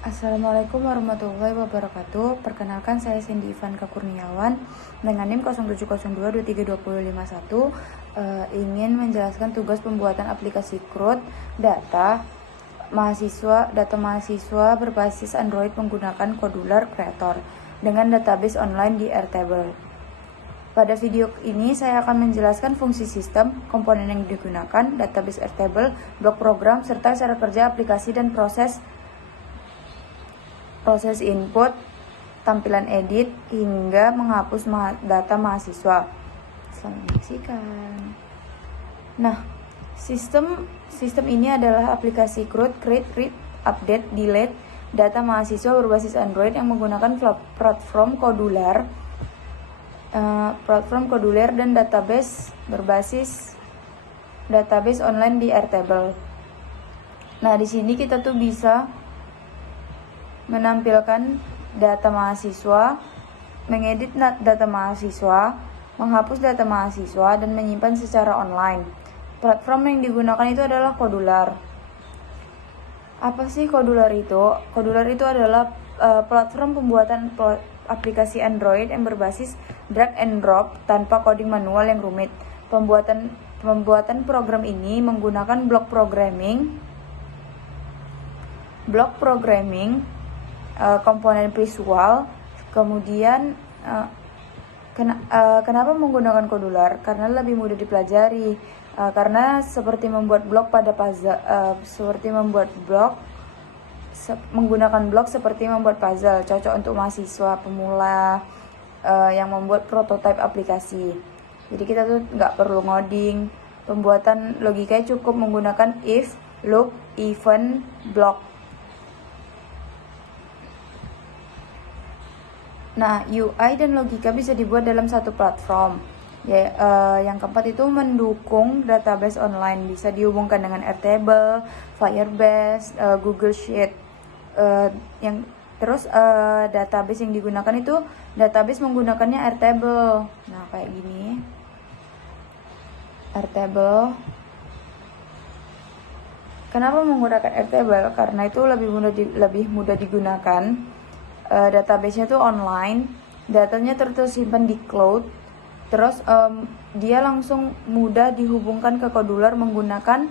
Assalamualaikum warahmatullahi wabarakatuh. Perkenalkan, saya Cindy Ivanka Kurniawan dengan NIM 0702232051. Ingin menjelaskan tugas pembuatan aplikasi CRUD data mahasiswa berbasis Android menggunakan Codular Creator dengan database online di Airtable. Pada video ini saya akan menjelaskan fungsi sistem, komponen yang digunakan, database Airtable, blok program, serta cara kerja aplikasi dan proses input, tampilan edit, hingga menghapus data mahasiswa. Selamat menyaksikan. Nah, sistem ini adalah aplikasi CRUD, create, read, update, delete data mahasiswa berbasis Android yang menggunakan platform Codular dan database berbasis database online di Airtable. Nah, di sini kita tuh bisa menampilkan data mahasiswa, mengedit data mahasiswa, menghapus data mahasiswa, dan menyimpan secara online. Platform yang digunakan itu adalah Codular. Apa sih Codular itu? Codular itu adalah platform pembuatan aplikasi Android yang berbasis drag and drop tanpa coding manual yang rumit. Pembuatan program ini menggunakan block programming, komponen visual. Kemudian kenapa menggunakan Codular? Karena lebih mudah dipelajari, karena seperti membuat blok pada puzzle, menggunakan blok seperti membuat puzzle, cocok untuk mahasiswa pemula yang membuat prototipe aplikasi. Jadi kita tuh nggak perlu ngoding. Pembuatan logikanya cukup menggunakan if, loop, even, block. Nah, UI dan logika bisa dibuat dalam satu platform. Yang keempat itu mendukung database online, bisa dihubungkan dengan Airtable, Firebase, Google Sheet. Database yang digunakan itu database menggunakannya Airtable. Nah, kayak gini. Airtable. Kenapa menggunakan Airtable? Karena itu lebih mudah digunakan. Database-nya tuh online, datanya tersimpan di cloud, terus dia langsung mudah dihubungkan ke Codular menggunakan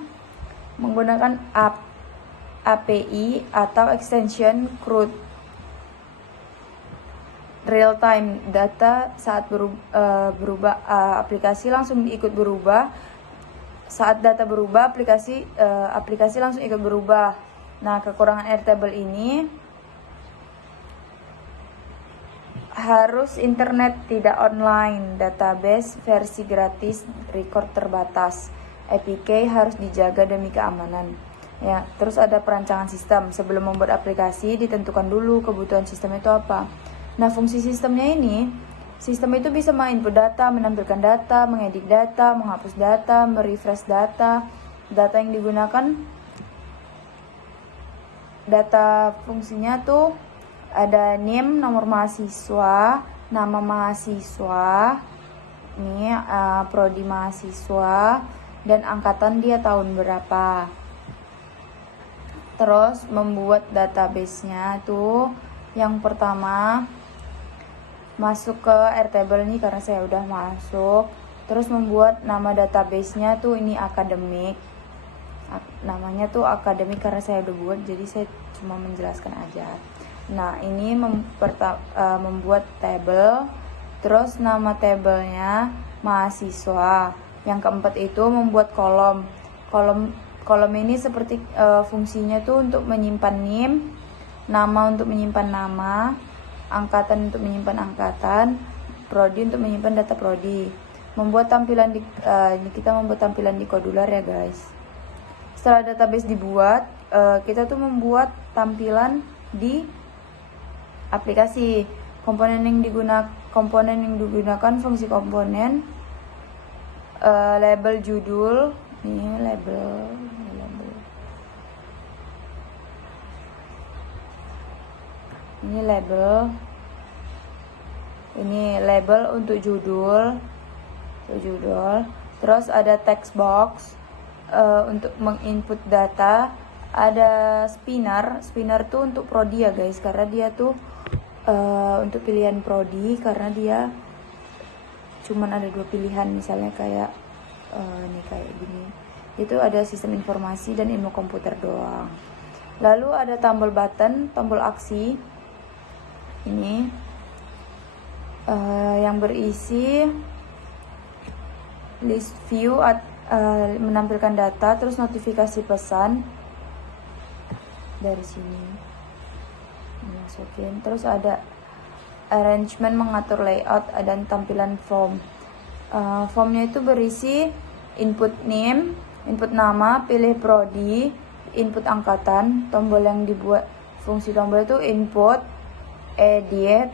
API atau extension CRUD. Real time data saat berubah, aplikasi langsung ikut berubah. Saat data berubah, aplikasi langsung ikut berubah. Nah, kekurangan Airtable ini harus internet tidak online, database versi gratis, record terbatas, APK harus dijaga demi keamanan. Ya, terus ada perancangan sistem. Sebelum membuat aplikasi, ditentukan dulu kebutuhan sistem itu apa. Nah, fungsi sistemnya ini, sistem itu bisa menginput data, menampilkan data, mengedit data, menghapus data, merefresh data. Data yang digunakan, data fungsinya tuh ada NIM, nomor mahasiswa, nama mahasiswa, ini prodi mahasiswa, dan angkatan dia tahun berapa. Terus membuat database-nya tuh, yang pertama masuk ke Airtable nih karena saya udah masuk. Terus membuat nama database-nya tuh ini akademik. Namanya tuh akademik karena saya udah buat, jadi saya cuma menjelaskan aja. Nah, ini membuat table, terus nama tabelnya mahasiswa. Yang keempat itu membuat kolom. Kolom ini seperti fungsinya tuh untuk menyimpan NIM, nama untuk menyimpan nama, angkatan untuk menyimpan angkatan, prodi untuk menyimpan data prodi. Kita membuat tampilan di Codular ya guys. Setelah database dibuat, kita tuh membuat tampilan di aplikasi. Komponen yang digunakan fungsi komponen, label judul, ini label untuk judul. Terus ada text box untuk menginput data, ada spinner tuh untuk prodi ya guys, karena dia tuh untuk pilihan prodi, karena dia cuman ada 2 pilihan, misalnya kayak nih kayak gini, itu ada sistem informasi dan ilmu komputer doang. Lalu ada tombol button, tombol aksi ini yang berisi list view, menampilkan data, terus notifikasi pesan dari sini dimasukin. Terus ada arrangement, mengatur layout dan tampilan form. Formnya itu berisi input name, input nama, pilih prodi, input angkatan, tombol yang dibuat, fungsi tombol itu input, edit,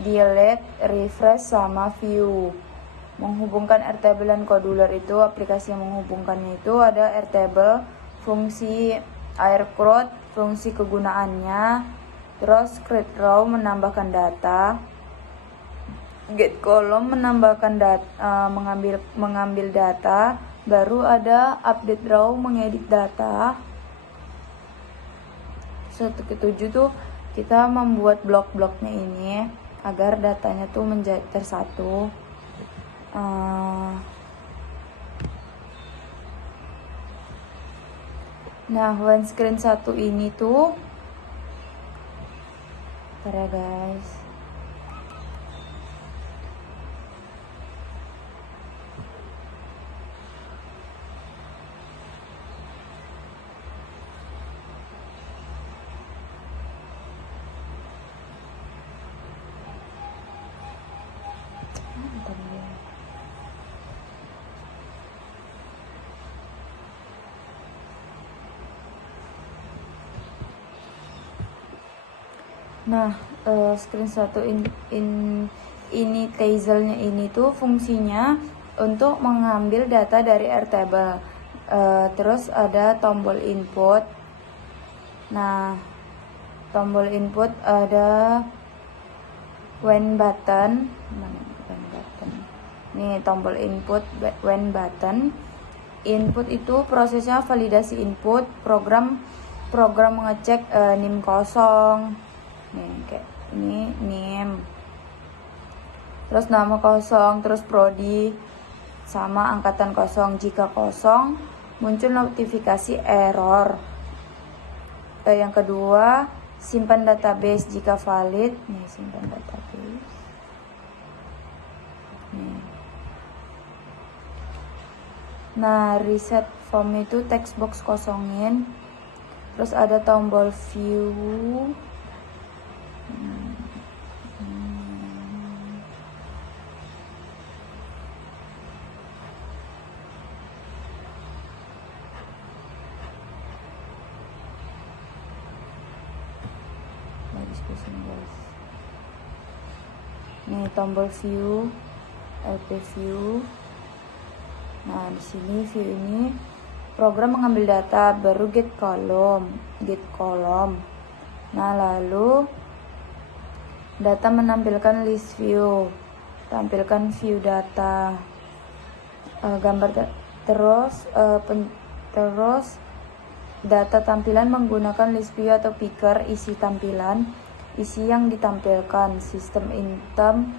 delete, refresh, sama view. Menghubungkan Airtable dan Codular itu, aplikasi yang menghubungkannya itu ada Airtable, fungsi AirCrowd, fungsi kegunaannya, terus create row, menambahkan data, get column, menambahkan data, mengambil data, baru ada update row, mengedit data. Ketujuh tuh kita membuat blok-bloknya ini agar datanya tuh menjadi tersatu. Nah, one screen 1 ini tuh, bentar ya guys. Bentar ya. Nah, screen 1 ini tazelnya ini tuh fungsinya untuk mengambil data dari Airtable. Terus ada tombol input. Nah, tombol input ada when button. Mana when button? Nih, tombol input when button. Input itu prosesnya validasi input, program mengecek NIM kosong. Nih kayak ini NIM, terus nama kosong, terus prodi sama angkatan kosong. Jika kosong, muncul notifikasi error. Yang kedua, simpan database. Jika valid, nih simpan database. Nih. Nah, reset form itu text box kosongin. Terus ada tombol view. Nih tombol view, LP view. Nah, di sini view ini program mengambil data, baru get column. Nah, lalu data menampilkan list view, tampilkan view data, gambar terus data tampilan menggunakan list view atau picker. Isi tampilan, isi yang ditampilkan, sistem item,